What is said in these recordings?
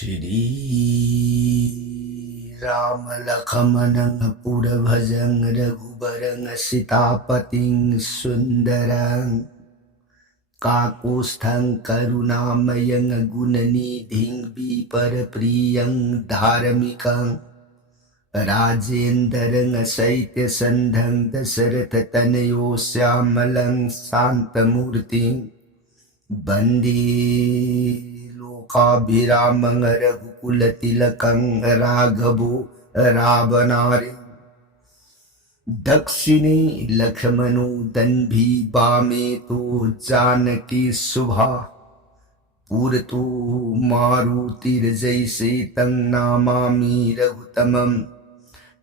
श्री राम लखमनं पुरभजं रघुबरं सीतापतिं सुंदरं काकुस्थं करुणामयं गुणनिधिं विपरप्रियं धार्मिकं राजेन्द्रं शैत्यसन्धं दशरथतनयो श्यामलं शान्तमूर्तिं वन्दे लोकाभिरामं रघुकुलतिलकं राघवो रावणारि दक्षिणे लक्ष्मणो दन्भी वामे तो जानकी शुभा पुरतो मारुतिर्जैसे तं नमामि रघुतमं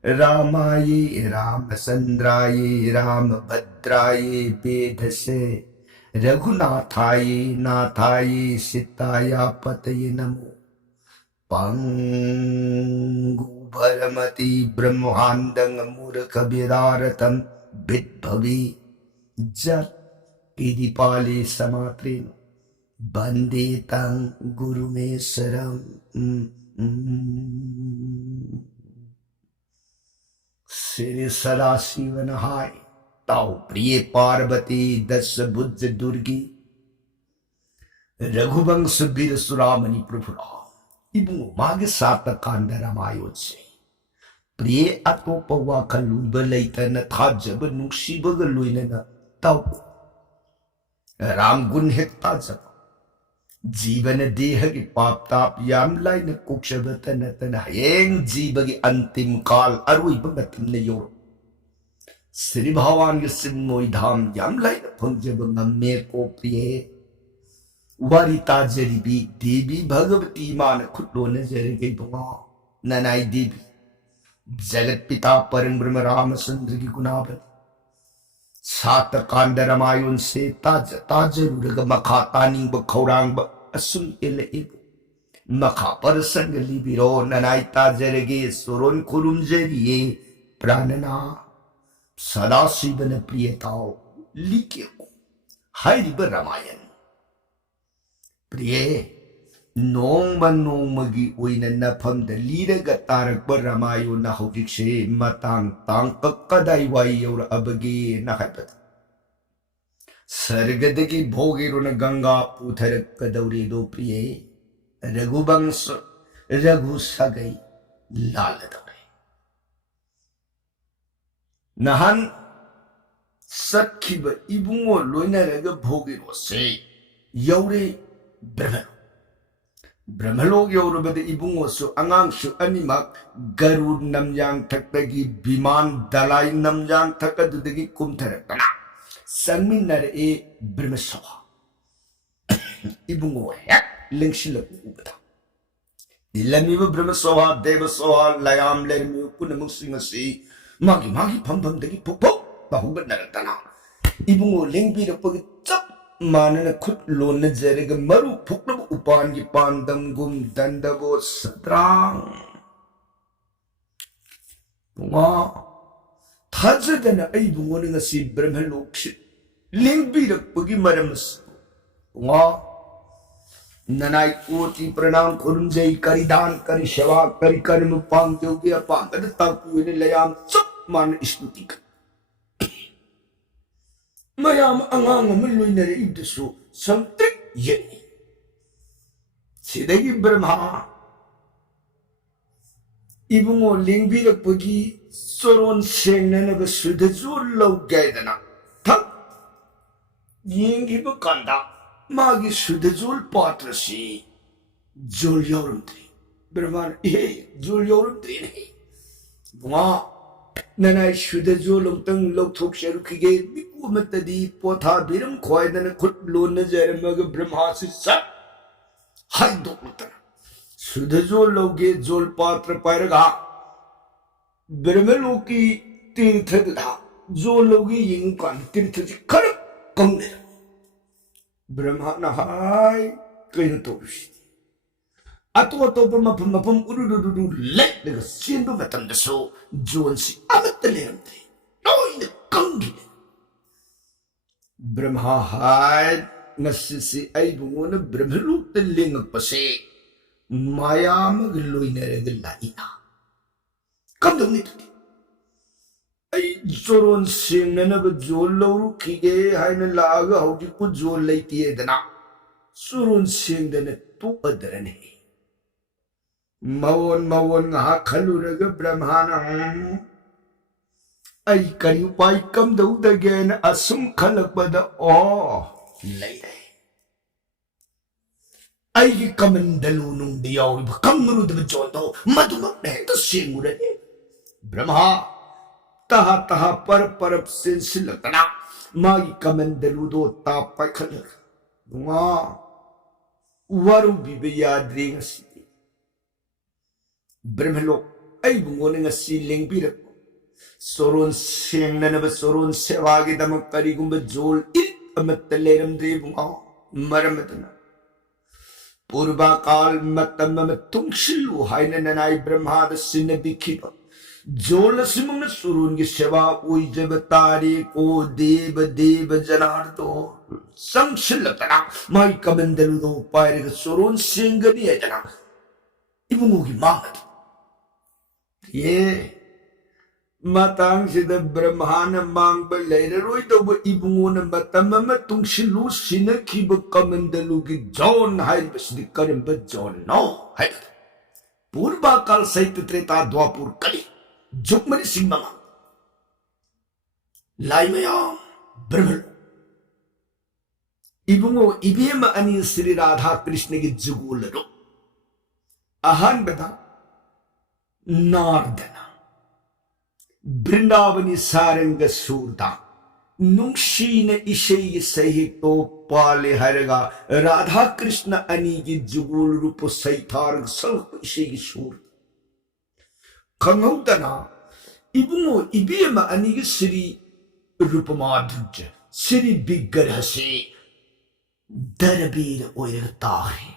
रामाय रामचन्द्राय रामभद्राय वेधसे रघुनाथाय नाथाय सीताय पतये नमो पंगुभरमति ब्रह्मांडं मूर्खविदारतं विद्भवी जत्पिदीपाले समात्रेण वन्दे तं गुरुमेश्वरम् श्री सदाशिव नहाय ताऊ प्रिय पार्वती दस बुद्ध दुर्गी रघुवंश वीर सुरामणि प्रभुरा इबुंगो मागे सात कांड रामायोचे प्रिय अतोप वाखल लुबा लैतन थाजब नुक्सीबग लुइनना ताऊ राम गुण हेक ताजब जीवन देह की पाप ताप याम लाइन कुक्षबत नतन हयेंग जीव की अंतिम काल अरुइब मतम यो श्री भगवान के सिमोई धाम याम लाइन फंजब ngame को प्रिय वारिता जरीबी देवी भगवती मान खुटलो नजर गई बुआ ननाई देवी जगत पिता परम ब्रह्म रामचंद्र की गुनाबन सात कांड रामायण से ताज ताजरुरग मखा तानिंग बखौरांग ब असुम एल एब मखा पर संग लिबिरो ननाई ताजरगे सुरोन खुरुम जरिए प्राणना सदा शिवन प्रियताओ लिखे हाइरिब रामायण प्रिय नोंमगी ओइना नफमद लीरग तारक रामायण हौजिक्से मतांग तांग कदाई वाई यौर अबगे नहबत सर्गदगी भोगेरुन गंगा पुथर कदौरे दो प्रिय रघुवंश रघु सगई लाल दौरे नहन सखिब इबुंगो लोइनरग भोगेरो से यौरे ब्रह्मलोक यौरबद इबुंगोसु अंगांगसु अनिमक गरुड़ नमयांग थक्तगी विमान दलाई नमयांग थकदुदगी कुमथरकना संमिनर ए ब्रह्मसभा इबुंगो हेक लिंगशिलक उबदा इलमिब ब्रह्मसभा देवसभा लयाम लेरमि पुनमुसिंगसी मागी मागी फमफमदगी फुफो बाहुबनरतना इबुंगो लिंगबिरपगी चप मानन खुद लोन जरग मरु फुकलब उपान की पांदम गुम दंडबो सद्रांग वा थाजदन आई बुंगोन ngasi ब्रह्मलोक लिंगबिरपगी मरमस वा ननाई कोटि प्रणाम खुरुंजय करिदान करि सेवा करि कर्म पांग जोगी अपांगद ताकुने लयाम चुप मान स्तुति मयाम अंगांग लोइनरे इब्दसु संत्रिक यनि सिदगी ब्रह्मा इबुंगो लिंगबिरपगी सोरोन सेंगननग सुदजु लौगैदना थक यिंगिब कांदा मागी सुदजुल पात्रसी जुल यौरमत्रि ब्रह्मान ए जुल यौरमत्रि नहीं बुआ ननाई सुदजु लौतंग लौथोक शरुखिगे बिकुमतदी पोथा बिरम खोयदन खुद लोन जरमग ब्रह्मा से सत हाय दोलतन सुदजु लौगे जोल पात्र पैरगा ब्रह्मलोकी तीर्थदा जो लोगी यिंग कान तीर्थ खर कंगने ब्रह्मा नहाय कहीं तो अतो मफम उरुरुरु लेग सिंबु मतमदसो जोनसी अमत लेरमत्रि लोइन कंगी ब्रह्मा हाय ngasi si ay bungo na brahmalook na lingag pa si ꯃꯌꯥꯝ ꯑꯃꯒ ꯂꯣꯏꯅꯔꯒ ꯂꯥꯛꯏꯅ ꯀꯝꯗꯧꯅꯤ ꯑꯗꯨꯗꯤ ꯑꯩ ꯆꯣꯔꯣꯟ ꯁꯦꯡꯅꯅꯕ ꯖꯣꯜ ꯂꯧꯔꯨꯈꯤꯒꯦ ꯍꯥꯏꯅ ꯂꯥꯛꯑꯒ ꯍꯧꯖꯤꯛꯄꯨ ꯖꯣꯜ ꯂꯩꯇꯦꯗꯅ ꯆꯣꯔꯣꯟ ꯁꯦꯡꯗꯅ ꯇꯣꯛꯑꯗꯔꯅꯤ ꯃꯋꯣꯟ ꯉꯥꯏꯍꯥꯛ ꯈꯜꯂꯨꯔꯒ ꯕ꯭ꯔꯍ꯭ꯃꯥꯅ ꯑꯩ ꯀꯔꯤ ꯎꯄꯥꯏ ꯀꯝꯗꯧꯗꯒꯦꯅ ꯑꯁꯨꯝ ꯈꯜꯂꯛꯄꯗ ꯂꯩꯔꯦ ꯑꯩꯒꯤ ꯀꯃꯟꯗꯂꯨ ꯅꯨꯡꯗ ꯌꯥꯎꯔꯤꯕ ꯈꯪꯉꯔꯨꯗꯕ ꯖꯣꯟꯗꯣ ꯃꯗꯨꯃꯛꯅ ꯍꯦꯛꯇ ꯁꯦꯡꯉꯨꯔꯅꯤ ꯕ꯭ꯔꯍ꯭ꯃꯥ ꯇꯍꯥ ꯄꯔꯞ ꯆꯦꯟꯁꯤꯜꯂꯛꯇꯅ ꯃꯥꯒꯤ ꯀꯃꯟꯗꯂꯨꯗꯣ ꯇꯥꯞ ꯄꯥꯏꯈꯠꯂꯒ ꯅꯨꯡꯉꯥ ꯋꯥꯔꯧꯕꯤꯕ ꯌꯥꯗ꯭ꯔꯦ ꯉꯁꯤꯗꯤ ꯕ꯭ꯔꯍ꯭ꯃꯂꯣꯛ ꯑꯩꯕꯨꯉꯣꯟꯅ ꯉꯁꯤ ꯂꯦꯡꯕꯤꯔꯛꯄ ꯆꯣꯔꯣꯟ ꯁꯦꯡꯅꯅꯕ ꯆꯣꯔꯣꯟ ꯁꯦꯋꯥꯒꯤꯗꯃꯛ ꯀꯔꯤꯒꯨꯝꯕ ꯖꯣꯜ ꯏꯠ ꯑꯃꯠꯇ ꯂꯩꯔꯝꯗ꯭ꯔꯦ ꯏꯕꯨꯡꯉꯣ ꯃꯔꯝ ꯑꯗꯨꯅ ꯄꯨꯔꯕꯥꯀꯥꯜ ꯃꯇꯝ ꯑꯃ ꯇꯨꯡꯁꯤꯜꯂꯨ ꯍꯥꯏꯅ ꯅꯅꯥꯏ ꯕ꯭ꯔꯍ꯭ꯃꯥꯗ ꯁꯤꯟꯅꯕꯤꯈꯤꯕ ꯖꯣꯜ ꯑꯁꯤꯃꯛꯅ ꯆꯣꯔꯣꯟꯒꯤ ꯁꯦꯕꯥ ꯑꯣꯏꯖꯕ ꯇꯥꯔꯦ ꯀꯣ ꯗꯦꯕ ꯖꯅꯥꯔꯗꯣ ꯆꯪꯁꯤꯜꯂꯛꯇꯅ ꯃꯥꯒꯤ ꯀꯃꯟꯗꯂꯨꯗꯣ ꯄꯥꯏꯔꯒ ꯆꯣꯔꯣꯟ ꯁꯦꯡꯒꯅꯤ ꯍꯥꯏꯗꯅ 이붕옥이 망하다. 마땅시다 브라마나 망바 레르로이도버 이붕오는 마땅마마 뚱실루 시너키버 까만들루기 존 하이버시디 까름버 존노 하이버다. पूर्वाकाल सहित त्रेता द्वापुर कली जुगमनि सिंहमा लाइमया ब्रह्मलो इबुंगो इबेम अनि श्री राधा कृष्ण की जुगुलरो अहंबदा नारदना वृंदावनी सारंग सूरदा नुंगशीन इशेगी सहितो पाले हरगा राधा कृष्ण अनि की जुगुल रूप सैथार सल्प इशेगी सूर खंगौदना इबुंगो इबेम अनि की श्री रूप माधुर्य श्री बिग्गर हसे दरबीर ओयर ताहे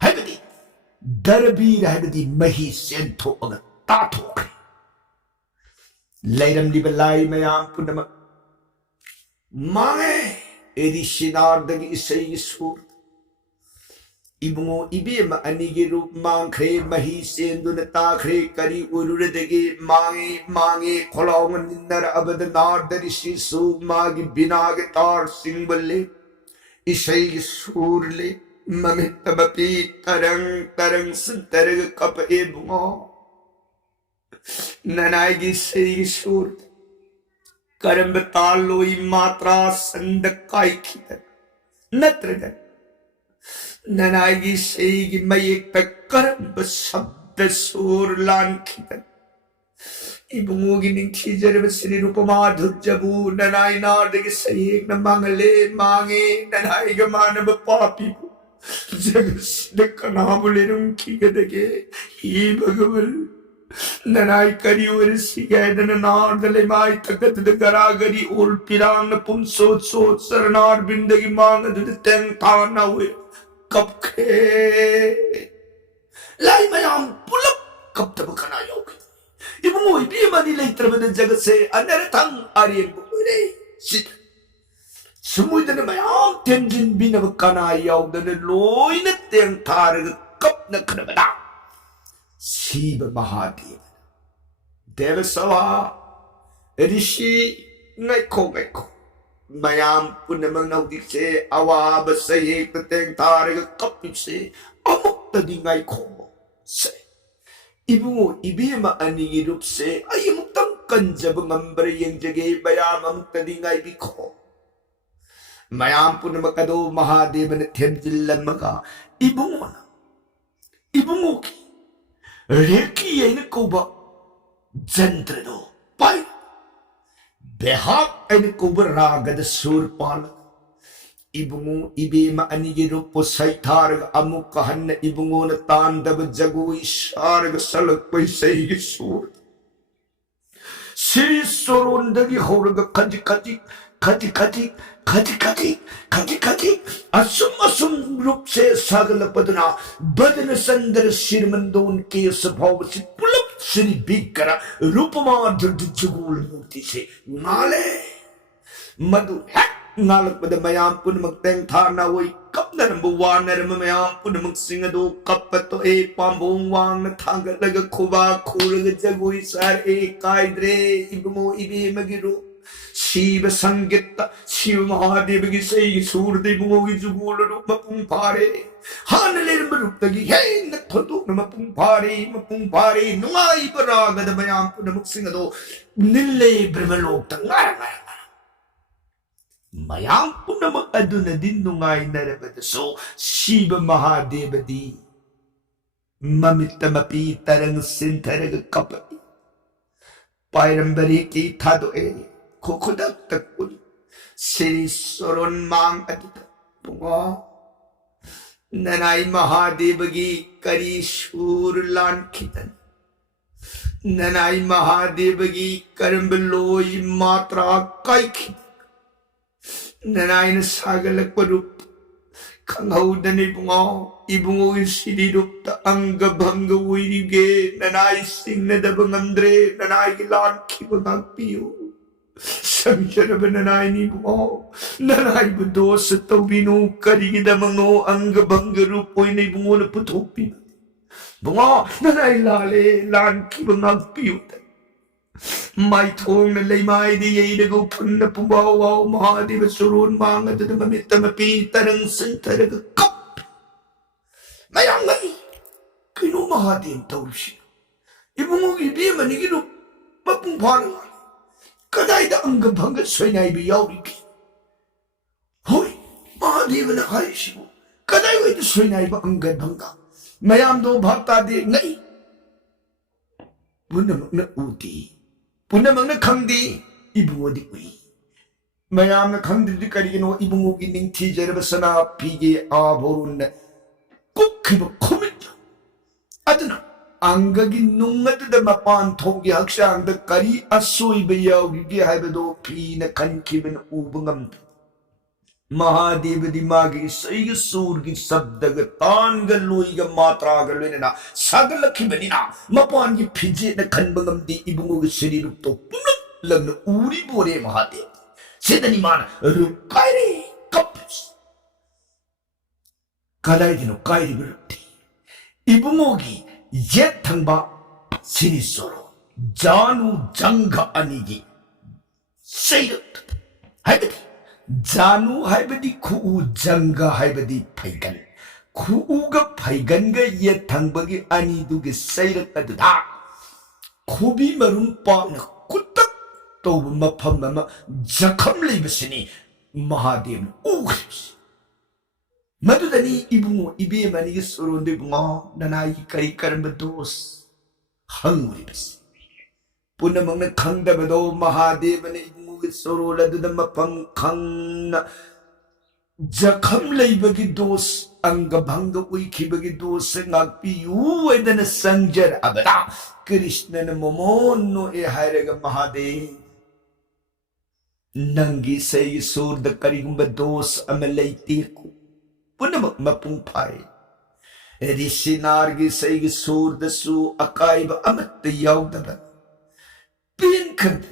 है बदी दरबीर है बदी मही सेंथो अगर ताथो लैरम लिबलाई मयाम पुनम मांगे एदी शिनार्दगी इसई सूर इबुंगो इबेम अनिगे रूप मांगखे मही सेंदुन ताखरे करी उरुरदगे मांगे खोलांग निन्नर अबद नारदरी शिसु मागी बिनागे तार सिंबले इसई सूरले ममित बपी तरंग संतरग कप एबुंगो ननागी सई सूर करम तालोई मात्रा संदकाई खितर नत्रगन ननागी सई मयेक पे करम शब्द सूर लान खितर इबुंगोगी निंखी जरब श्री रूपमाधुर्यबु ननाई नारदगी सई न मंगले मांगे ननाई गमानब पापी जगत कनाबुलेरुं की गदगे ही भगवल ननाई करी और सिगैदन नारदले माई तकत द गरागरी ओल पिरांग पुम सोच सरनार बिंदगी मांग दुद तेंग थाना हुए कब खे लाई मयाम पुलप कब तब कना योगी इबुंगो इबी मनी लेतर बद जगत से अनरथंग आर्यन बुरे सिट समुद्र मयाम तेंजिन बिनब कना योगदन लोइन तेंग थारग कब न खनबदा शिव महादेव देवसभा ऋषि ngaikhो mayam punamang naudikse awab sahik teng tarag kapipse amuktadi ngaikho se ibungo ibima ani rup se ayamutang kanjab ngambar yengjage mayam amuktadi ngaibikho mayam punamakado mahadevan themjillamaga ibungo ki रेकी ऐन कोबा जंत्रनो पाई बेहाक ऐन कोबा रागद सूरपाल इबुंगो इबेमा अनिगे रूप सैथारग अमुक कहन इबुंगो न तांडव जगु इशारग सलक पैसैगे सूर श्री सोरोंदगी होरग खजी असुम रूप से सागल पदना बदन संदर शिरमंदोन के स्वभाव से पुलप श्री बिकर रूपमाधुर्य जुगुल मूर्ति से नाले मधु है ngalak mayam punamak teng thana woy kap na number one na mayam punamak singado kapato pambong wang na tanggal laga kuba kulaga jagoy sar kaidre ibmo ibi magiro Shiva Sangita Shiva Mahadev ki say surdev mo ki jugula rup mapung pare hanale rup tagi hey na thodu na mapung pare nungai baraga da mayam punamak singado nille brahmalok tanga mayam punamak aduna din nungai narabada so Shiva Mahadeva di mamita tarang sintaraga kapati pairambari ki thado kukudak takul siri soron mang adita bunga nanay Mahadeva gi kari shur lan kitan nanay Mahadeva gi karambaloy matra kai kitan nanay na sagalak parup kanghawdan ibungo sirirup ta angga bhanga uirige nanay sing na dabangandre nanay gilan kibangag piyo Samsara nanay ni mo nanay budo sa tawbino karigida mga angga bhanga rupoy na ibungo na putopi bunga nanay lale lan kibangag piyo Mai thong na laymay di yay na gupun na pumawaw Mahadeva surun mga da mamita mapitarang sintaraga kap mayangay kino Mahadeva tawsi ibungog ibi manigino mapungparang kaday da ang gabhanga soy na ibiyaw ibi hoy Mahadeva na kayo sibo kaday ko ito soy na iba ang gabhanga mayam do bhakta di ngay punamag na uti punamang na khangdi ibungo di uy mayam na khangdi di karigino ibungo gining tijaraba sana pige aborun na kukhiba kumit aduna angagi nungad da mapan thogi hakshang da kari asoy bayaw gi haibado pi na kankiben ubangam Mahadeva di magi saiga surgi sabdaga tanga luiga matraga luina sagalakibani na mapan gi phije na kanbangam di ibungo gi sirirup to punuk lagna uri bore Mahadeva sedani man rukaire kapus kalai dino kairi birutti ibungo gi yet thangba sirisoro janu janga anigi sayut haibadi Janu haibadi ku'u janga haibadi paigan ku'uga paiganga ye tangbagi ani duge sayrak aduda kubi marum pa na kutak tobu mapam mama jakam leibasini Mahadeva ugribsi madudani ibungo ibe manigi suronde bunga nanayi kari karamba dos hanguribasi punamang na khangdabado Mahadeva na sorola da mapang khangna jakham leibagi dos anga bhanga uikibagi dos ngakpiyu edana sangjar abada Krishna na momonno e hairaga Mahadeva nangi say surda karigumba dos amalaitiku punamak mapungpay risinargi say surda su akaiba amat yawdaba pinkad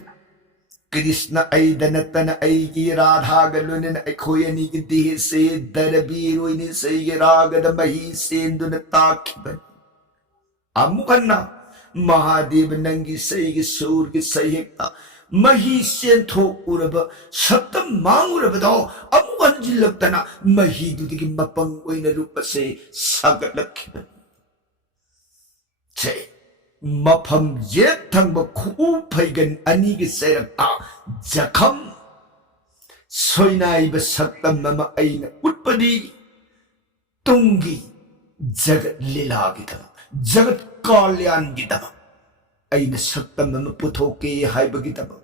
Krishna ay danatana ay Radha galunin ay koyani gidihi se darabiro ini se raga da mahi sendu na takiban amukan na Mahadeva nangi say surgi sayekta mahi sento uraba satam manguraba do amukan jilagtana mahi dudigi mapang na rupa se sagalakiban che Mapam yet tangba ku paigan anigi sayrakta jakam soynay basaktam mama ayna utpadi tungi jagat lila gitama jagat kalyan gitama ayna saktam mama putoke haiba gitama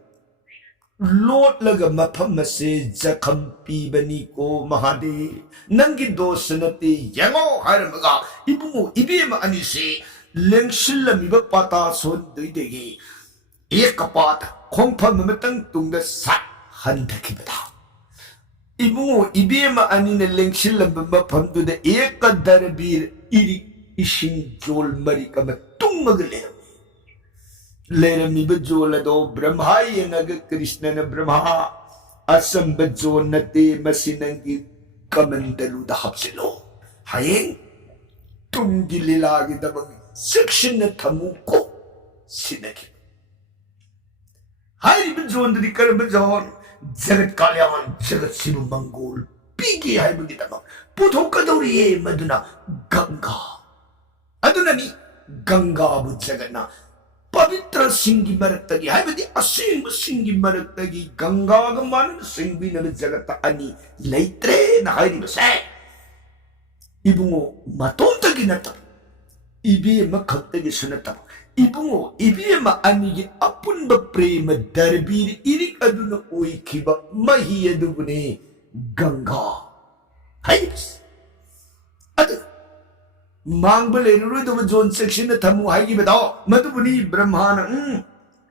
lot laga mapam mase jakam pibani ko Mahadeva nangi dosanati yango haramaga ibungo ibema anisi Lengshilamiba pata son duidegi ekapat kongpam mamatang tungda sat handakibada ibungo ibema anina lengshilamba pamduda ekadarabir iri ising jol marikama tungmagalem leramiba jolado brahma yenaga Krishna na brahma असंब जो नते मसिनंगी कमंडलुदा हप्सिलो हायें तुमगी लीलागी दबंग section थमु को सिनगी high zone करब zone जगत कल्याण जगत Shiv Mongol piggy high दबंग पुथोकदौरिये मदुना गंगा अदुननी गंगा बु जगना पवित्र सिंगी मरक्तगी हाइबदी असेंग सिंगी मरक्तगी गंगा गमान सिंगी न जगत अनि लैत्रे न हाइरि बसे इबुंगो मतोंतगी नत इबी मखक्तगी सुनत इबुंगो इबी म अनिगी अपुन प्रेम दरबीर इरिक अदुन ओइखिबा मही अदुबने गंगा हाइस अदु मांग लेरुदब जोन सेक्शन थमु हाइगी बताओ मधुबनी ब्रह्मान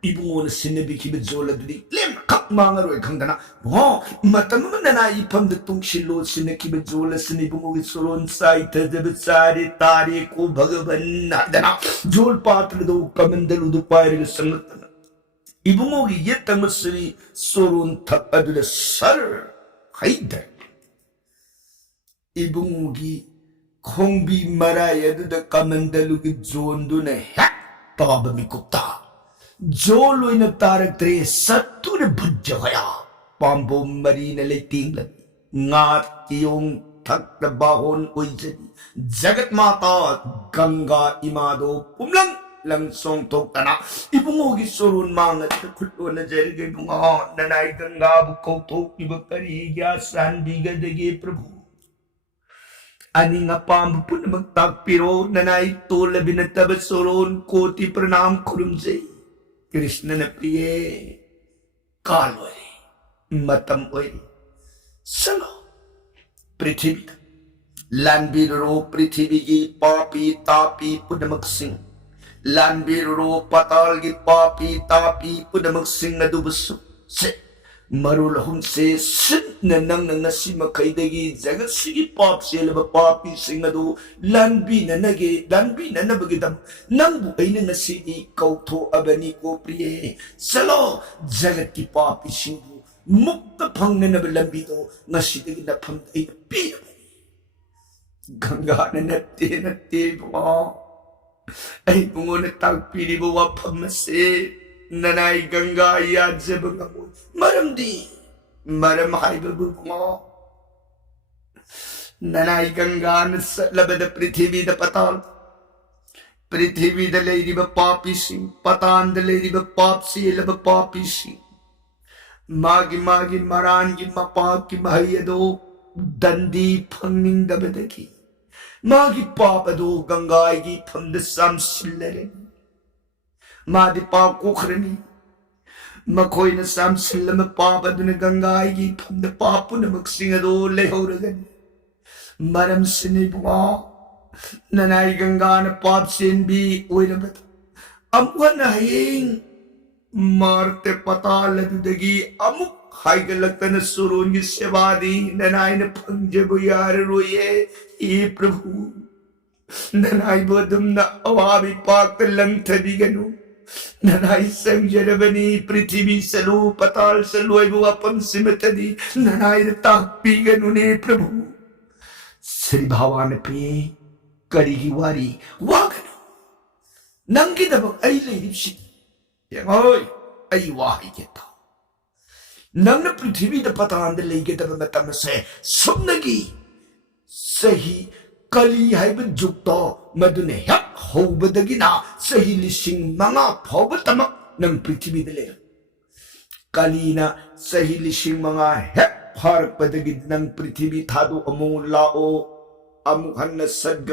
इबुंगोन सिनबिखिब जोल अदुदी लेम खक मांगरोय खंगना हो मतम नना इफम द तुंगशिलो सिनकिब जोल सिनिबुंगोगी सोरोन साइथ जब सारे तारे को भगवन नादना जोल पात्र दो कमंदल उदु पायरिग संगतन इबुंगोगी यतमसरी सोरोन थक अदुद सर हाइद इबुंगोगी खोंबी मराय अदुद कमंडलुगी जोंदुने हेक ताब मिकुप्ता जोलोइन तारक्त्रे सत्तुर भुज्जगया पांबो मरीन लेतिंग ngat कियोंग थक बाहोन ओइजनी जगत माता गंगा इमादो पुमलंग लंगसोंग तोकना इबुंगोगी सोरुन मांगत खुटोन जरगे बुंगा ननाई गंगा बुको तोकी बकरी ग्या सानबिगदगे प्रभु अनिंग पाम पुनमक ताकपिरो ननाई तोल बिनतब सोरोन कोटि प्रणाम खुरुमजे कृष्ण न प्रिय काल ओरे मतम ओरे चलो पृथ्वी लानबीर रो पृथ्वी की पापी तापी पुनमक सिंह लानबीर रो पताल की पापी तापी पुनमक सिंह अदुबसु से मरुल हमसे सिन नंग नंगसी मखैदगी जगत सिगी पाप सेलब पापी सिंगदो लानबी ननबगी दम नंगबु ऐन नसीदी कौथो अबनी को प्रिय चलो जगत की पापी सिंगु मुक्त फंगनब लंबीदो नसीदगी नफम ऐन पीरबनी गंगा नते बुआ ऐ बुंगो न ताकपीरिबो वाफम से ननाई गंगा या जब गमो मरमदी मरम हाइबु ननाई गंगा न लबद पृथ्वी द पताल पृथ्वी द लेरिब पापी सिंह पतान द लेरिब पाप से लब पापी सिंह मागी मरान की मपा की महयदो दंदी फंगिंग दबदकी मागी पाप दो गंगाई की फंद सम सिल्लरे मादी पाप कोखरनी मखोई न साम सिल्लम पाप अदुन गंगाई की फंद पापुन मक्सिंग दो लेहोरगन मरम सिनी बुआ ननाई गंगा न पाप सेन भी ओइरबत अमवन हयें मारते पताल अदुदगी अमुक हाइगलतन सुरोन की सेवादी ननाई न फंजब यार रोये ये प्रभु ननाई बोदम न अवाबी पाक लंग थदिगनु ननाई संजरबनी पृथ्वी सलो पताल सलो अपम सिमतदी ननाई तापीगनु ने प्रभु श्री भगवान प्रिय करिगी वारी वागनु नंगी दब ऐ लेरिबसि यंगोय ऐ वाहिगेता नंग पृथ्वी द पतान द लेगेदब मतम से सुमनगी सही कली हाइब जुक्तो मदुने हेक होबदगिना सही लिसिंग मंगा फौबतमक नंग पृथ्वी द ले कलीना सही लिसिंग मंगा हेक फारपदगी नंग पृथ्वी थादो अमु लाओ अमु हन्न सग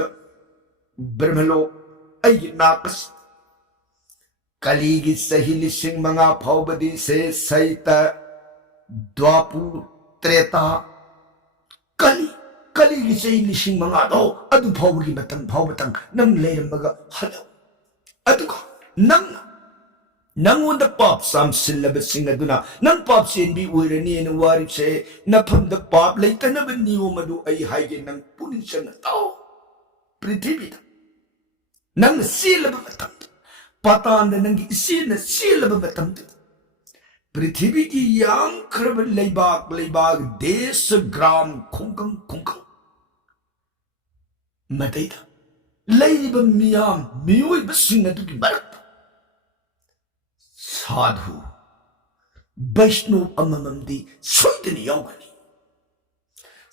ब्रह्मलो ऐ नाकस कलीगी सही लिसिंग मंगा फौबदी से सहित द्वापुर त्रेता कली कलीगी सही लिसिंग मंगा दो अदु फौबगी मतंग नंग लेरमगा हलो अदुको नंग उन पाप साम सिल्लब सिंह अदुना नंग पाप सेन भी ओइरनी न वारि से नफम द पाप लेतनब नियम अदु ऐ हाइगे नंग पुनिसन ताओ पृथ्वी नंग सिल्लब मतम पतान नंगी इसीन सिल्लब मतम पृथ्वी की यांख्रब लेबाग देश ग्राम खुंगं मदैदा लेरिब मियाम मियोइबसिंग अदुगी मरक्ता साधु वैष्णव अमममदी सोइदनी याउगनी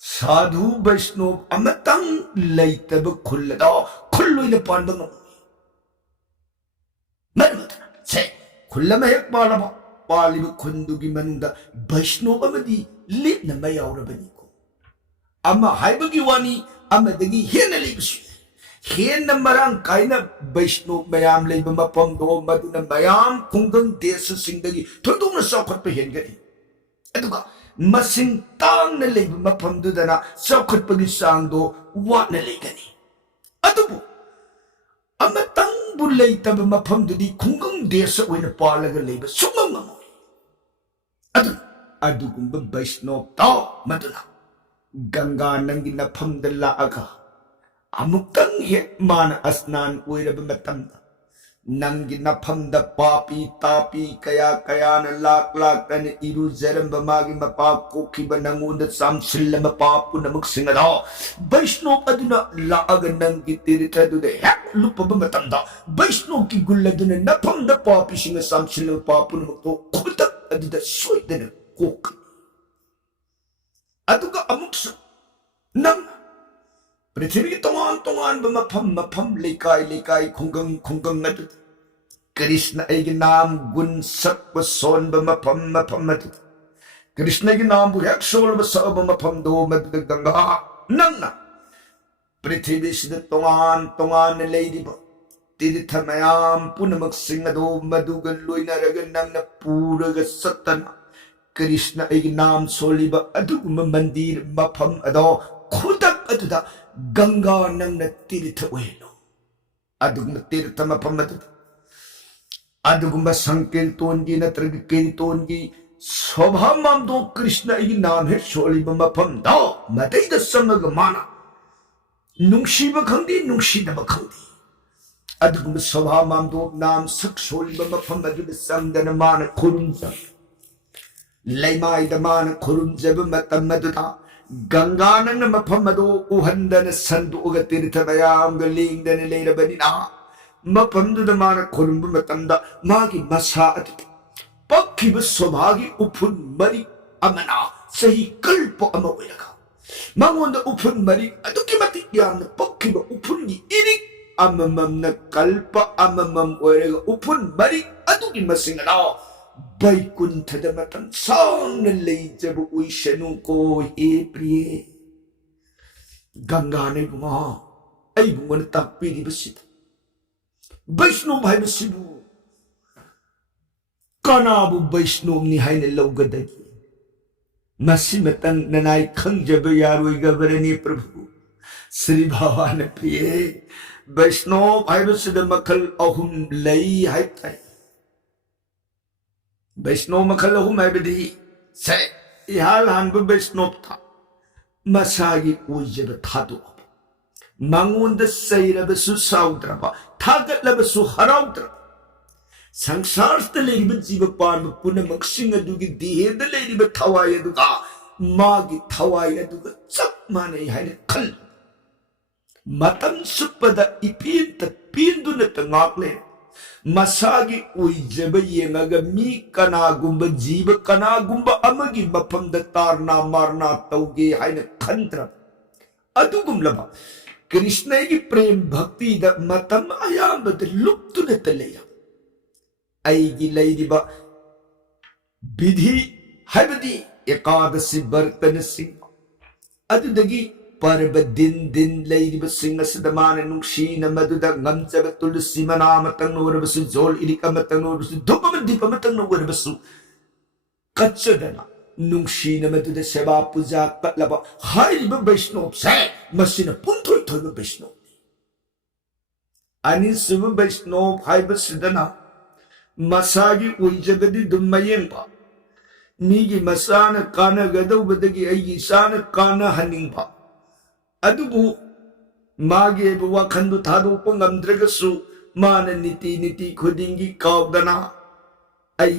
साधु वैष्णव अमतंग लेतब खुल्लदा खुल्लोइल पांडंग मरमतना से खुल्लम हेक पालबा पालिब खुंदुगी मनुंदा वैष्णव अमदी लिपना मयाउरबनिको अमा हाइबगी वानी अमदगी हेन लेबसु हेन मरांग काइना वैष्णव मयाम लेब मफम दो मदुना मयाम खुंगंग देश सिंगदगी थोदोंना साखत पे हेनगदी अदुगा मसिंग तांगना लेब मफम दुदना साखत पगी सांगदो वाटना लेगनी अदुबु अमतंग बु लेतब मफम दुदी खुंगंग देश ओइना पालगा लेब सुमंग अदुगुंब वैष्णव ता मदुना गंगा नंगी नफम दला अगा अमुक्तंग हे मान अस्नान ओइरब मतंदा नंगी नफम द पापी तापी कया कया न लाख लाख तन इरु जरम मागी मपा कोखी बनंगुंद सामसिल मपा पुनमुक सिंगदा वैष्णव अदुना लाग नंगी तीर्थ दुदे हेक लुपब मतंदा वैष्णव की गुल्लदुन नफम द पापी सिंग सामसिल मपा पुनमुक तो खुदक अदुदा सोइदन कोक अदुगा अमुक्स नंग पृथ्वी तोंगान तोंगान मफम लेकाई खुंगंग अदु कृष्ण एगी नाम गुण सत्व सोन मफम अदु कृष्ण की नाम हेक सोल सब मफम दो मद गंगा नंगना पृथ्वी सिद तोंगान लेदिब तीर्थ मयाम पुनमक सिंगदो मदुग लोइनरग नंगना पूरग सत्तना कृष्ण एगी नाम सोलिब अदुगुम मंदिर मफम अदो खुदक अदुदा गंगा नंगना तीर्थ ओइलो अदुगुम तीर्थ मफम अदुगुम संकीर्तन की नत्रग कीर्तन की शोभा मामदो कृष्ण एगी नाम है सोलिब मफम दो मदैदा संगग माना नुंगशीब खंगदी नुंगशीदब खंगदी अदुगुम शोभा मामदो नाम सक सोलिब मफम अदुद संगदन मान खुरुंजा लैमाइद मान खुरुंजब मतम अदुदा गंगा नंग मफम अदो उहंदन संदुग तीर्थ मयाम गलिंगदन लेरबनिना मफम दुद मान खुरुंब मतमदा मागी मसा अदु पक्खिब स्वभागी उफुन मरी अमना सही कल्प अम ओइरगा मंगोंद उफुन मरी अदुकी मति यामन पक्खिब उफुन गी इरि अममम न कल्प अममम ओइरगा उफुन मरी अदुकी मसिंगना बैकुंठद मतम सांग लेजब उइशनु को ए प्रिय गंगा ने बुआ आई बुवन ताकपीरी बसिद वैष्णव भाई बसिबु कनाबु वैष्णव नि हाइने लौगदगी मसी मतंग ननाई खंजब यारोइगबरनी प्रभु श्री भगवान प्रिय वैष्णव भाई बसिद मखल अहुम लई हाइताई वैष्णव मखल अहुम हाइबदी से इहाल हानब वैष्णव था मसागी ओइजब थादो मंगोंद सैरबसु साउद्रबा थागतलबसु हराउद्र संसारस्त लेरिब जीव पान पुनमक सिंग अदुगी देहद लेरिब थवाय अदुगा मागी थवाय अदुगा चप माने हाइने खल मतम सुपदा इपिंत पिंदुन तंगाकले मसागी उइजब येंगग मी कनागुंब जीव कनागुंब अमगी मफमद तारना मारना तौगे हाइने खंत्र अदुगुमलबा कृष्ण की प्रेम भक्ति द मतम अयाबद लुप्तुन तलेया ऐगी लैरिबा विधि हाइबदी एकादशी बर्तन सिंह अदुदगी परब दिन लैरिबा सिंह सदमान नुक्सीन मदुद ngमजब तुलसी मना मतंग नोरबसु जोल इरिका मतंग नोरबसु धुपम दीप मतंग नोरबसु कच्चदना नुक्सीन मदुद सेवा पूजा कलबा हाइरिबा वैष्णव से मसिन पुंथोय थोय वैष्णव अनि सुब वैष्णव हाइबसदना मसागी उइजबदी दुमयेंबा मीगी मसान काना गदौबदगी ऐगी सान काना हनिंबा अदुबु मागे वखंदु थादोप ngमद्रगसु मान नीति खुदिंगी कावदना ऐ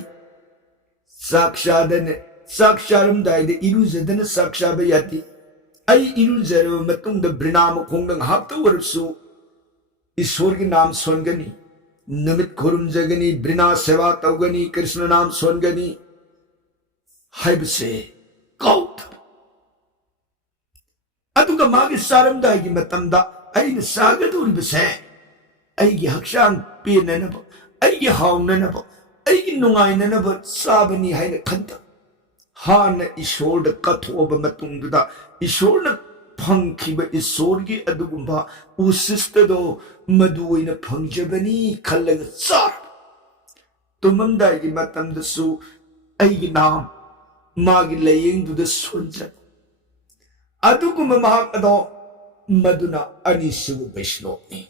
साक्षादने साक्षारम दाइदे इरुजदन साक्षा बयाती आई इरुजरो मतुंग द ब्रिनाम खोंग हाक्तो वरसु ईश्वर के नाम सोनगनी नमित खुरुम जगनी ब्रिना सेवा तौगनी कृष्ण नाम सोनगनी हाइबसे कौत अदुगा मागे सारम दाइगी मतंदा आई न सागदुरबसे आई की हक्षांग पेननब आई की हाउननब आई की नुंगाइननब साबनी हाइने खंत हान ईश्वर द कथोब मतुंगदा ईश्वर न फंखिब ईश्वर की अदुगुंबा उसिस्तदो मदुइना फंगजबनी खल्लग चार तुमंदाई की मतंदसु आई की नाम मागी लयिंगदुद सोनजब अदुगुंबा महाक अदो मदुना अनिसुब वैष्णवनी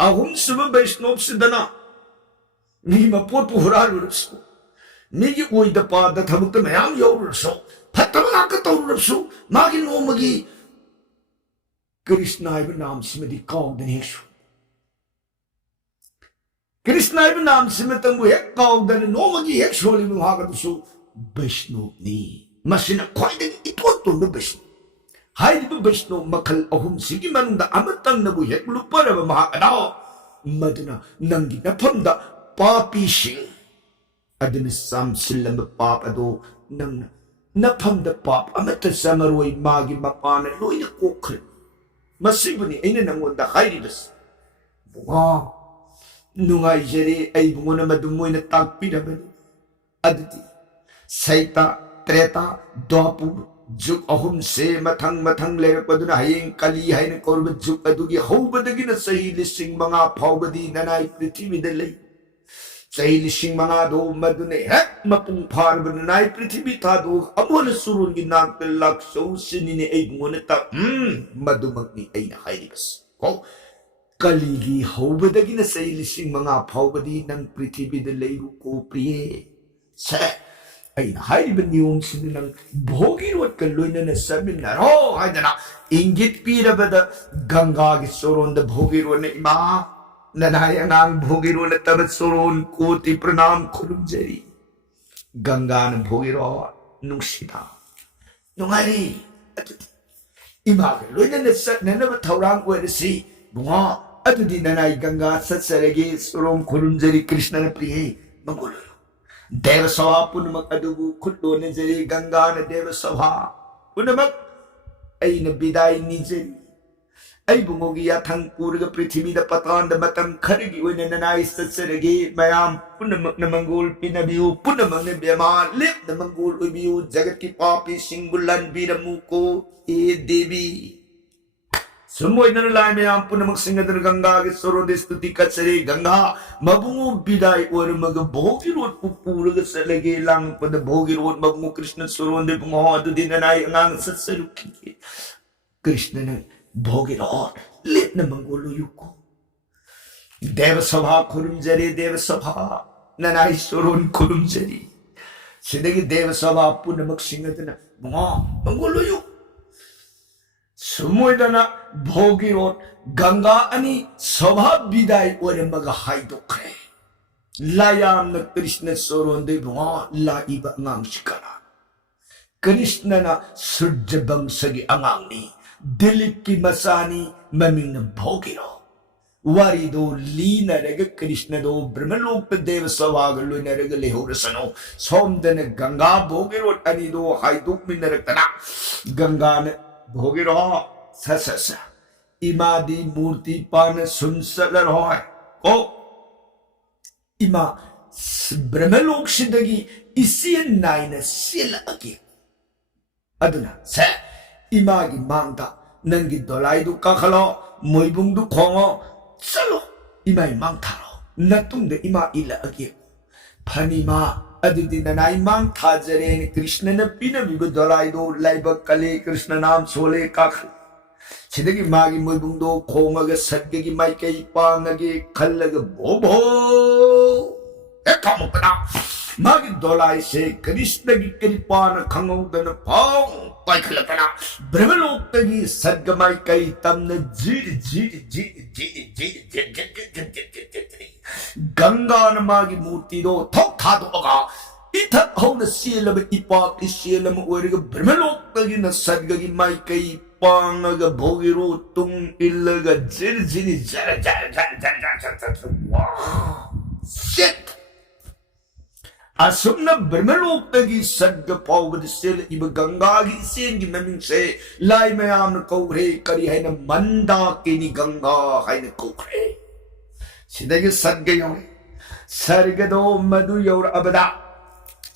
अहुम सुब वैष्णव सिदना मी मपोट पुहरालुरसु मीगी ओइद पाद थबुक मयाम यौरसु फतमना का तौरसु मागी नोमगी कृष्ण आइब नाम सिमदी काउदन हेसु कृष्ण आइब नाम सिमतंगु हेक काउदन नोमगी हेक सोलि महागदसु वैष्णवनी मसिना ख्वाइदगी इतोतोंद वैष्णव हाइब वैष्णव मखल अहुम सिगी मनुंदा अमतंगनबु हेक लुपरब महागदाओ मदना नंगी नफमदा पापी सिंह अदन सामसिल्लम पाप अदो नंग नफमदा पाप अमत समरोई मागी मपान लोइना कोखल मसिबुनी ऐना नंगोंदा हाइरिबस बुगा नुंगाई जरे ऐ बुंगोना मदु मोइना ताकपिरबनी अदति सैता त्रेता द्वापुर जुग अहुम से मथंग मथंग लेरपदुना हयेंग कली हाइना कोरब जुग अदुगी हौबदगिना सही लिसिंग मंगा फावबदी ननाई पृथ्वीदा लई सही लिसिंग मंगा दो मदुने हेक मपुंग फारब ननाई पृथ्वी था दो अमोन सुरुनगी नाक लाक्सौ सिनिने ऐ बुंगोना ता मदुमगनी ऐना हाइरिबस को कलीगी हौबदगिना सही लिसिंग मंगा फावबदी नंग पृथ्वीदा लईबु को प्रिये से ऐना हाइरिब नियम सिन नंग भोगिरोट का लोइनना समिनरो हाइदना इंगित पीरबदा गंगा की सोरोंद भोगिरोन इमा ननाय अंगांग भोगिरोन तब सोरोन कोटि प्रणाम खुरुमजरी गंगान भोगिरो नुसिदा नुंगारी इमा के लोइनना सननब थौरांग ओरसी बुंगा अदुदी ननाय गंगा सत्सरगे सोरोम खुरुमजरी कृष्णन प्रिय मंगोल देव सभा पुनमक अदुबु खुट्लो नजरी गंगा न देव सभा पुनमक ऐन बिदाई निजरी ऐ बुंगोगी याथंग पूर्ग पृथ्वी द पतान द मतम खरगी ओइने ननाई सत्सरगे मयाम पुनमक न मंगोल पिनबियु पुनमक न बेमा लिप न मंगोल उबियु जगत की पापी सिंगुलन बीरमु को ए देवी सुमोइनर लाय मयाम पुनमक सिंगदर गंगा के सरोदे स्तुति कचरे गंगा मबुंगु बिदाई और मग भोगिरोट पुपूरग सलगे लांग पद भोगिरोट मबुंगु कृष्ण सरोदे बुंगो अदुदि ननाई अंगांग सत्सरुखी कृष्ण ने भोगिरोट लेट न मंगोलो युको देव सभा खुरुमजरे देव सभा ननाई सरोन खुरुमजरी सिदगी देव सभा पुनमक सिंगदना बुंगो मंगोलो युको सुमोइदना भोगिरोट गंगा अनि सभा विदाई ओरमगा हाइदोखरे लायाम न कृष्ण सोरोंदे बुंगा लाइबा अंगांगसिकरा कृष्णना सूर्य वंशगी अंगांगनी दिलीप की मसानी ममिंग भोगिरो वारिदो लीनरग कृष्ण दो ब्रह्मलोक देव सवाग लोइनरग लेहोरसनो सोमदन गंगा भोगिरोट अनि दो हाइदोक मिनरकना गंगा न भोगिरो ससस इमादी मूर्ति पान सुनसलर होय को इमा ब्रह्मलोक सिदगी इसी नाइन सिल अगे अदुना से इमा की मांगता नंगी दोलाइदु काखलो मोइबुंगदु खोंगो चलो इमा मांगथारो नतुंग इमा इला अगे फनीमा अदिति ननाई मांग थाजरेन कृष्ण न पिन बिगु दोलाइदो लाइब कले कृष्ण नाम सोले काख सिदगी मागी मोइबुंगदो खोंगग सद्गगी माइकई पांगगे खल्लग बोबो एकामुकना मागी दोलाई से कृष्ण की कृपान खंगौदन पांग पाइखलकना ब्रह्मलोकगी सद्गमाई कई तमने जीर जीर जीर जीर जीर जीर जीर गंगा नमागी मूर्ति दो थोक था तो होगा इथक हौन सेलब इपाक सेलम ओरग ब्रह्मलोकतगिन सद्गगी माइकई पांगग भोगिरो तुंग इल्लग जिर जिरि जर जर जर जर जर जर जर वाह shit असुमन ब्रह्मलोकतगी सद्ग पावबद सेल इब गंगागी सेनगी ममिंग से लाई मयाम कौरे करी है न मंदाकिनी गंगा है न कौरे सिदगी सद्ग योरे सर्गदो मधु योर अबदा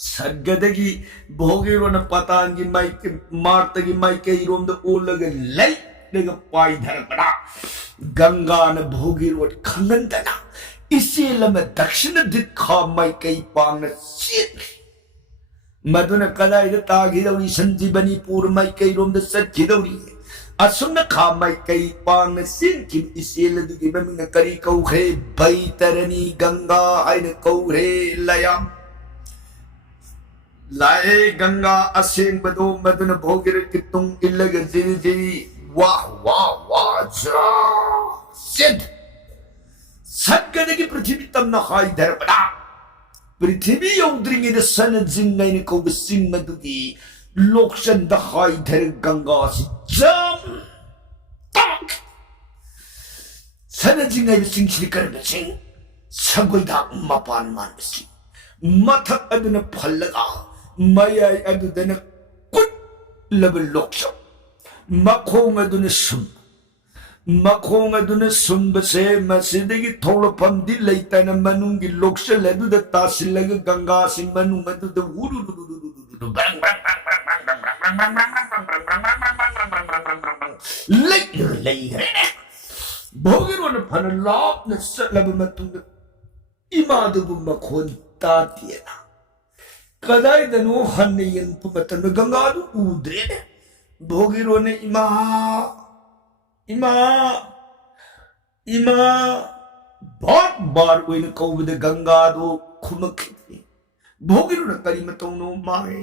सर्गदगी भोगिरो न पतांगी माइक मार्तगी माइके इरोम द ओलग लै लग पाई धरपड़ा गंगा न भोगिरो खंगंदना इसे लम दक्षिण दिखा माइके पांग सीत मधुन कदाई द तागिदौरी संजीवनीपुर माइके इरोम द सच्चिदौरी असुन खा माइके पांग सिंखि इसे लदुगी ममिंग करी कौखे बैतरनी गंगा आइन कौरे लयाम लाए गंगा असेंग बदो मदन भोगिर कितुंग इल्लग जिरी जिरी वाह वाह वाह जा सिद्ध सत्कद की पृथ्वी तम न खाई धर बड़ा पृथ्वी यौद्रिंग द सन जिंगाइन को सिंग मदुगी लोकशन द खाई धर गंगा से जम तक सन जिंगाइन सिंग श्री कर बसिंग सगोइदा मपान मान बसिंग मथक अदन फलगा मयाई अदुदन कुट लब लोक्ष मखोंग अदुन सुम मखोंग अदुन सुम बसे मसिदगी थोलफम दि लैतन मनुंगी लोक्ष लदुद तासिलग गंगा सिंह मनु मदुद वुरु भोगिरोन फन लाप न सलब मतुंग इमादुब मखोन तातियना कदाई दनो हन्ने यंपु मतन गंगादु उद्रे ने भोगिरो ने इमा इमा इमा बहुत बार कोई ने कौब दे गंगादु खुमखि भोगिरो ने करी मतोनो मागे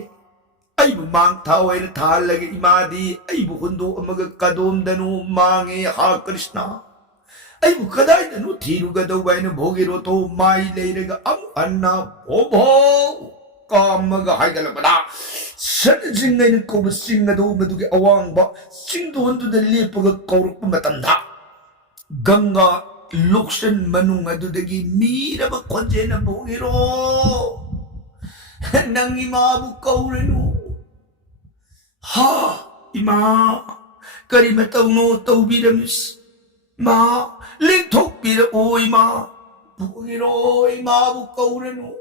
आई मांग था वे ने था लगे इमा दी आई बुंदो अमग कदोम दनु मांगे हा कृष्णा आई कदाई दनु थीरु गदो वे ने भोगिरो तो माई लेरेगा अम अन्ना ओ भो कामग हाइदल बड़ा सन जिंगइन को सिंग दो मदुगे अवांग बा सिंग दो हंदु द लेपग कौरप मतंदा गंगा लोक्शन मनु मदुदगी मीरब खोजे न भोगिरो नंग इमाबु कौरनु हा इमा करी मतौनो तौबिरमिस मा लिंथोक बिर ओ इमा भोगिरो इमाबु कौरनु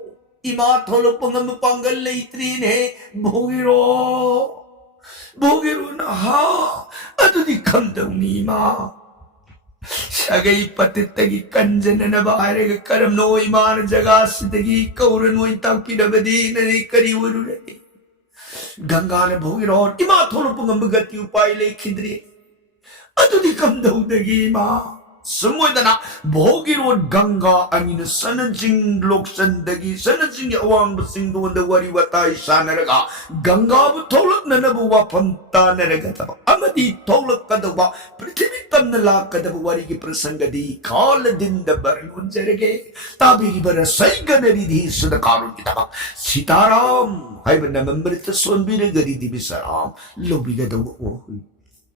इमा थोलो पंगम पंगल लेत्रीन है भोगिरो भोगिरो ना हा अदुदी खंदौनी इमा सगई पतितगी कंजन न बाहर करम नो इमान जगह सिदगी कौरन वई ताकिरबदी नने करी वरुरे गंगा ने भोगिरो इमा थोलो पंगम गति उपाय ले खिद्रे अदुदी खंदौदगी इमा समुदना भोगिरो गंगा अनिन सनजिंग लोकसंदगी सनजिंग अवांग सिंधु वंद वरी वताई सानरगा गंगा बु थोलक ननबु वाफम तानरगा तब अमदी थोलक कदवा पृथ्वी तन्न ला कदब वरी की प्रसंगदी काल दिन द बरनुन जरगे ताबी बर सैगनरी दी सुदकारुन की तब सीताराम हाय बन नमृत सोनबीर गरी दी बिसराम लोबी गदव ओ